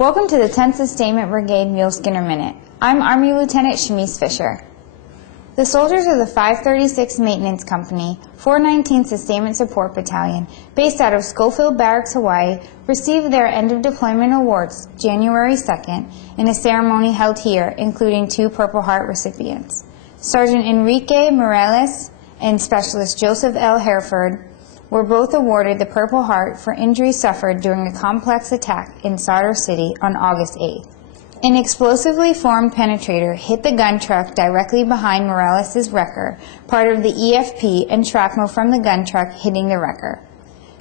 Welcome to the 10th Sustainment Brigade Muleskinner Minute. I'm Army Lieutenant Shamise Fisher. The soldiers of the 536th Maintenance Company, 419th Sustainment Support Battalion, based out of Schofield Barracks, Hawaii, received their end-of-deployment awards January 2nd in a ceremony held here, including 2 Purple Heart recipients. Sergeant Enrique Morales and Specialist Joseph L. Hereford were both awarded the Purple Heart for injuries suffered during a complex attack in Sodor City on August 8th. An explosively formed penetrator hit the gun truck directly behind Morales' wrecker, part of the EFP, and shrapnel from the gun truck hitting the wrecker.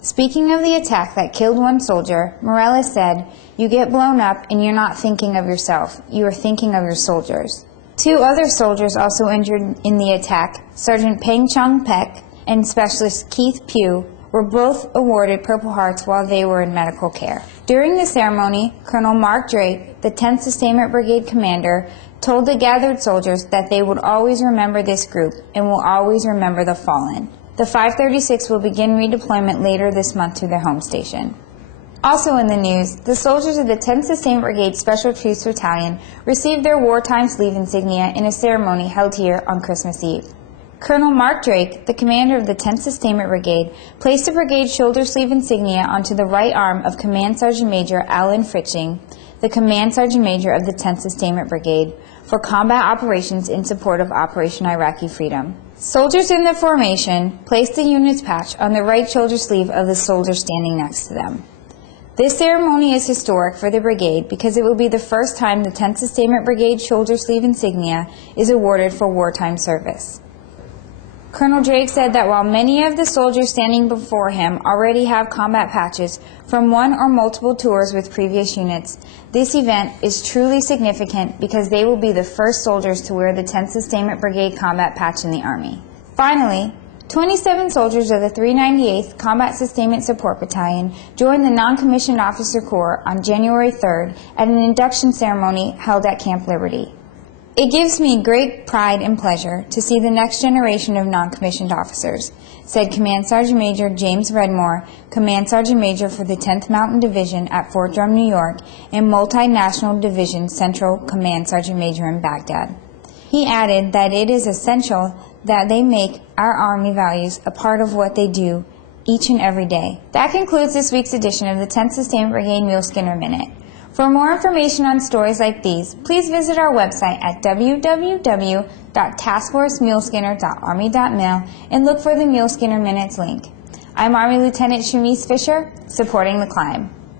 Speaking of the attack that killed 1 soldier, Morales said, "You get blown up and you're not thinking of yourself, you are thinking of your soldiers." 2 other soldiers also injured in the attack, Sergeant Peng Chong Pek and Specialist Keith Pugh, were both awarded Purple Hearts while they were in medical care. During the ceremony, Colonel Mark Drake, the 10th Sustainment Brigade commander, told the gathered soldiers that they would always remember this group and will always remember the fallen. The 536 will begin redeployment later this month to their home station. Also in the news, the soldiers of the 10th Sustainment Brigade Special Troops Battalion received their wartime sleeve insignia in a ceremony held here on Christmas Eve. Colonel Mark Drake, the commander of the 10th Sustainment Brigade, placed the brigade's shoulder sleeve insignia onto the right arm of Command Sergeant Major Alan Fritching, the Command Sergeant Major of the 10th Sustainment Brigade, for combat operations in support of Operation Iraqi Freedom. Soldiers in the formation placed the unit's patch on the right shoulder sleeve of the soldier standing next to them. This ceremony is historic for the brigade because it will be the first time the 10th Sustainment Brigade shoulder sleeve insignia is awarded for wartime service. Colonel Drake said that while many of the soldiers standing before him already have combat patches from 1 or multiple tours with previous units, this event is truly significant because they will be the first soldiers to wear the 10th Sustainment Brigade combat patch in the Army. Finally, 27 soldiers of the 398th Combat Sustainment Support Battalion joined the Non-Commissioned Officer Corps on January 3rd at an induction ceremony held at Camp Liberty. It gives me great pride and pleasure to see the next generation of non-commissioned officers, said Command Sergeant Major James Redmore, Command Sergeant Major for the 10th Mountain Division at Fort Drum, New York, and Multinational Division Central Command Sergeant Major in Baghdad. He added that it is essential that they make our Army values a part of what they do each and every day. That concludes this week's edition of the 10th Sustainment Brigade Muleskinner Minute. For more information on stories like these, please visit our website at www.taskforcemuleskinner.army.mil and look for the Muleskinner Minutes link. I'm Army Lieutenant Shamise Fisher, supporting the climb.